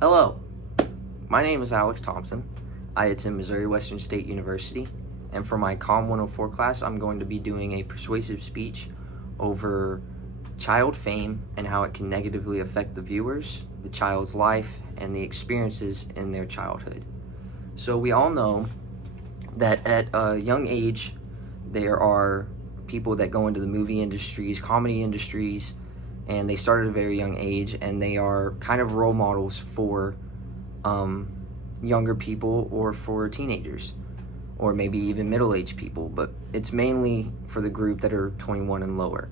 Hello, my name is Alex Thompson. I attend Missouri Western State University, and for my COM 104 class, I'm going to be doing a persuasive speech over child fame and how it can negatively affect the viewers, the child's life, and the experiences in their childhood. So we all know that at a young age, there are people that go into the movie industries, comedy industries, and they start at a very young age, and they are kind of role models for younger people or for teenagers, or maybe even middle-aged people, but it's mainly for the group that are 21 and lower.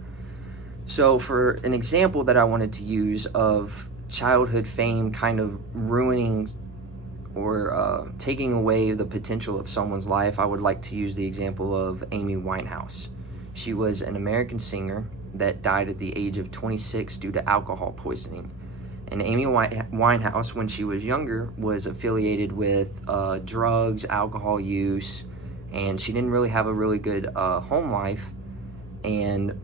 So for an example that I wanted to use of childhood fame kind of ruining or taking away the potential of someone's life, I would like to use the example of Amy Winehouse. She was an American singer that died at the age of 26 due to alcohol poisoning. And Amy Winehouse, when she was younger, was affiliated with drugs, alcohol use, and she didn't really have a really good home life, and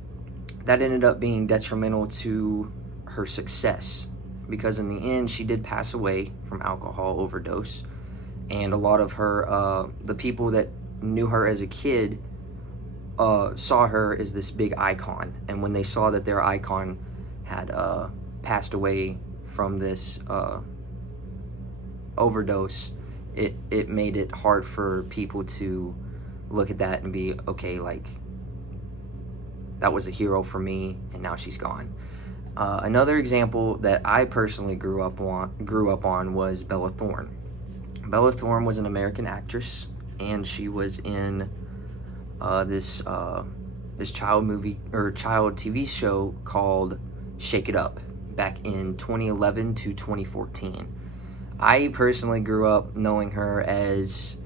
that ended up being detrimental to her success, because in the end she did pass away from alcohol overdose, and a lot of her, the people that knew her as a kid saw her as this big icon, and when they saw that their icon had passed away from this overdose, it made it hard for people to look at that and be, okay, like, that was a hero for me, and now she's gone. Another example that I personally grew up on was Bella Thorne. Bella Thorne was an American actress, and she was in this child movie or child TV show called Shake It Up back in 2011 to 2014. I personally grew up knowing her as,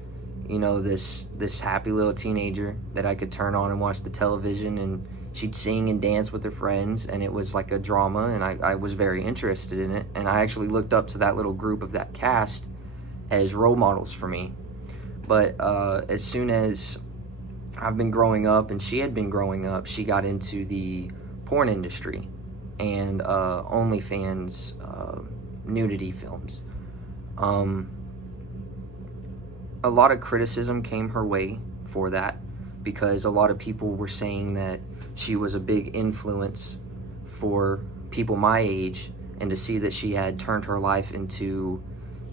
you know, this happy little teenager that I could turn on and watch the television, and she'd sing and dance with her friends, and it was like a drama, and I was very interested in it, and I actually looked up to that little group of that cast as role models for me. But as soon as I've been growing up and she had been growing up, she got into the porn industry and OnlyFans nudity films. A lot of criticism came her way for that, because a lot of people were saying that she was a big influence for people my age, and to see that she had turned her life into,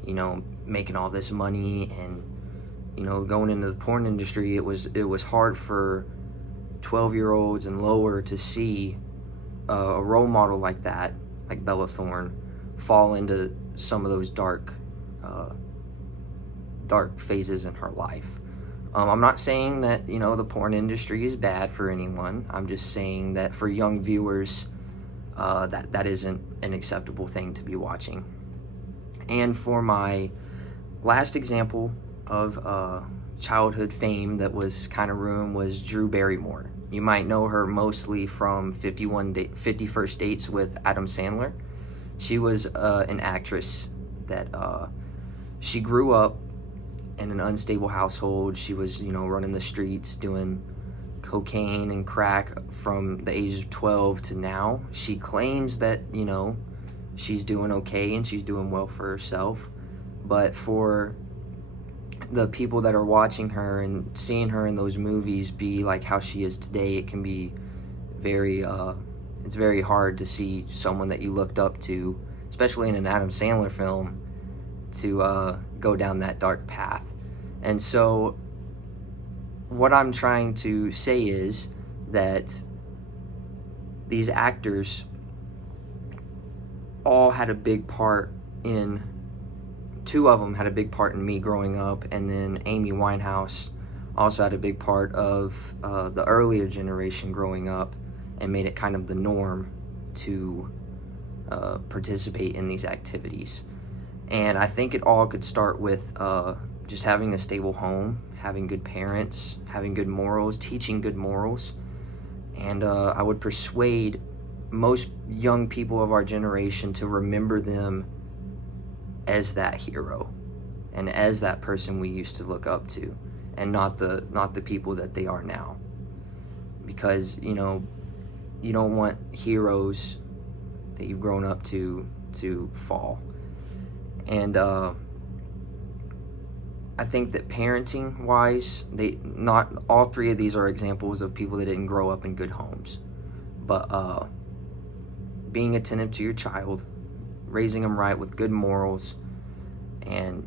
you know, making all this money and, you know, going into the porn industry, it was hard for 12-year-olds and lower to see a role model like that, like Bella Thorne, fall into some of those dark phases in her life. I'm not saying that, you know, the porn industry is bad for anyone. I'm just saying that for young viewers, that isn't an acceptable thing to be watching. And for my last example of childhood fame that was kind of ruined was Drew Barrymore. You might know her mostly from 50 First Dates with Adam Sandler. She was an actress that she grew up in an unstable household. She was, you know, running the streets, doing cocaine and crack from the age of 12 to now. She claims that, you know, she's doing okay and she's doing well for herself, but for the people that are watching her and seeing her in those movies be like how she is today, it can be very it's very hard to see someone that you looked up to, especially in an Adam Sandler film, to go down that dark path. And so what I'm trying to say is that these actors all had a big part in, two of them had a big part in me growing up, and then Amy Winehouse also had a big part of the earlier generation growing up, and made it kind of the norm to participate in these activities. And I think it all could start with just having a stable home, having good parents, having good morals, teaching good morals. And I would persuade most young people of our generation to remember them as that hero and as that person we used to look up to, and not the people that they are now. Because, you know, you don't want heroes that you've grown up to fall. And I think that parenting wise, not all three of these are examples of people that didn't grow up in good homes. But being attentive to your child, raising them right with good morals, and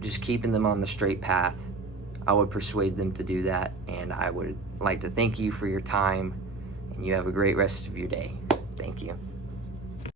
just keeping them on the straight path, I would persuade them to do that. And I would like to thank you for your time, and you have a great rest of your day. Thank you.